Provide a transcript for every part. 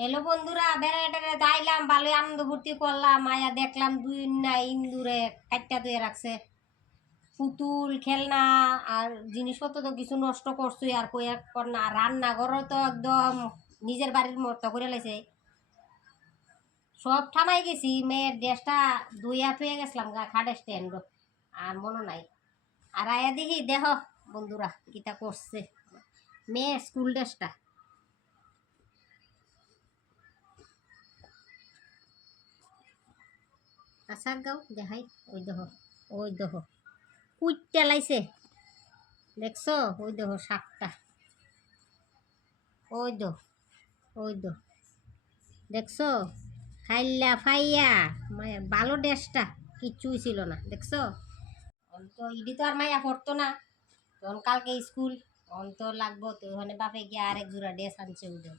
Hello বন্ধুরা, বেড়াতে যাইলাম, ভালোই আনন্দ ফুর্তি করলাম। আয়া দেখলাম দুই না ইন্দুরে কাটটা দিয়ে রাখছে, পুতুল খেলনা আর জিনিসপত্র তো কিছু নষ্ট করছো আর কয়েক না। রান্নাঘর তো একদম নিজের বাড়ির মতো করে লাইছে, সব ঠামাই গেছি। মেয়ের ড্রেসটা ধুইয়া থুয়ে গেছিলাম গা খাটে স্ট্যান্ড, আর মনে নাই। আর আয়া দেখি দেহ বন্ধুরা কিটা করছে মেয়ের স্কুল ড্রেসটা। আচ্ছা গাও দেখাই, ওই দেহ, ওই দেহ কুইটটা লাইছে, দেখছো? ওই দেহ শাকটা, ওই দো, ওই দো, দেখছো? খাইল্লা ফাইয়া মায়া ভালো ড্রেসটা কিচ্ছুই ছিল না, দেখছো? তো ইডি তো আর মায়া পড়তো না, তখন কালকে স্কুল তো লাগবো, তো ওখানে বাপে গিয়ে আরেক জোড়া ড্রেস আনছে। ওদের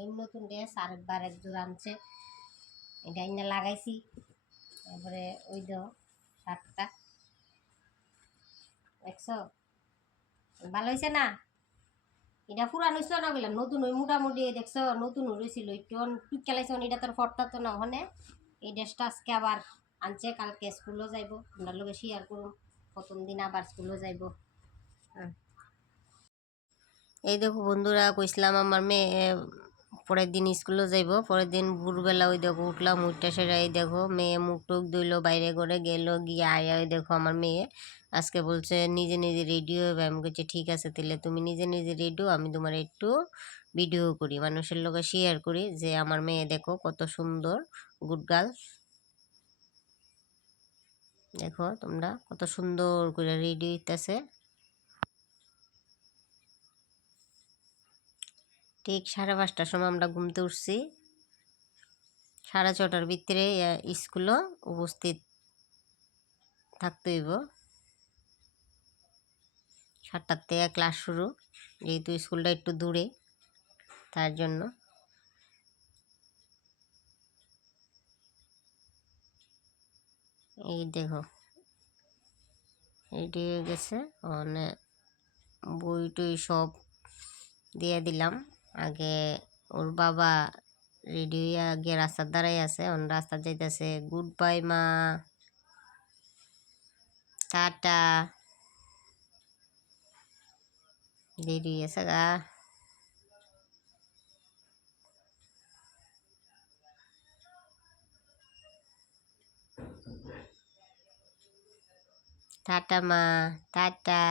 এই নতুন ড্রেস আরেকবার এক জোড়া আনছে, এটা এনে লাগাইছি। তারপরে ওই দো শার্টটা, দেখছো? ভালো হয়েছে না? এটা পুরানো হয়েছিল না, বললাম নতুন ওই মোটামুটি, দেখছো? নতুন হয়েছিল একটু টুক খেলাইছে, এটা তোর ফটটা তো না ওখানে। এই ড্রেসটা আজকে আবার আনছে, কালকে স্কুলও যাইব, আপনার লোকে শেয়ার করুন। প্রথম দিন আবার স্কুলও যাইব। এই দেখো বন্ধুরা, কইছিলাম আমার মেয়ে পরের দিন স্কুলে যাইব। পরের দিন ভোরবেলা ওই দেখো উঠলাম, উঠটা সেরা এই দেখো মেয়ে মুখ টুক ধুইলো, বাইরে করে গেল, গিয়ে আয়া ওই দেখো আমার মেয়ে আজকে বলছে নিজে নিজে রেডিও হবে। আমি বলছি ঠিক আছে, তাহলে তুমি নিজে নিজে রেডিও, আমি তোমার একটু ভিডিও করি, মানুষের লোকে শেয়ার করি যে আমার মেয়ে দেখো কত সুন্দর, গুড গার্ল। দেখো তোমরা কত সুন্দর করে রেডিও হইতেছে। ঠিক 5:30টার সময় আমরা ঘুমতে উঠছি, 6:30টার ভিতরে স্কুলও উপস্থিত থাকতে হইব। 7টার থেকে ক্লাস শুরু, যেহেতু স্কুলটা একটু দূরে তার জন্য। এই দেখো রেডি হয়ে গেছে, মানে বই টই সব দিয়ে দিলাম। আগে ওর বাবা রেডি হয়ে আগে রাস্তার দ্বারাই আছে, অন রাস্তা যাইতেছে। গুড বাই মা, টাটা, রেডি হয়েছে গা। টাটা মা, টাটা।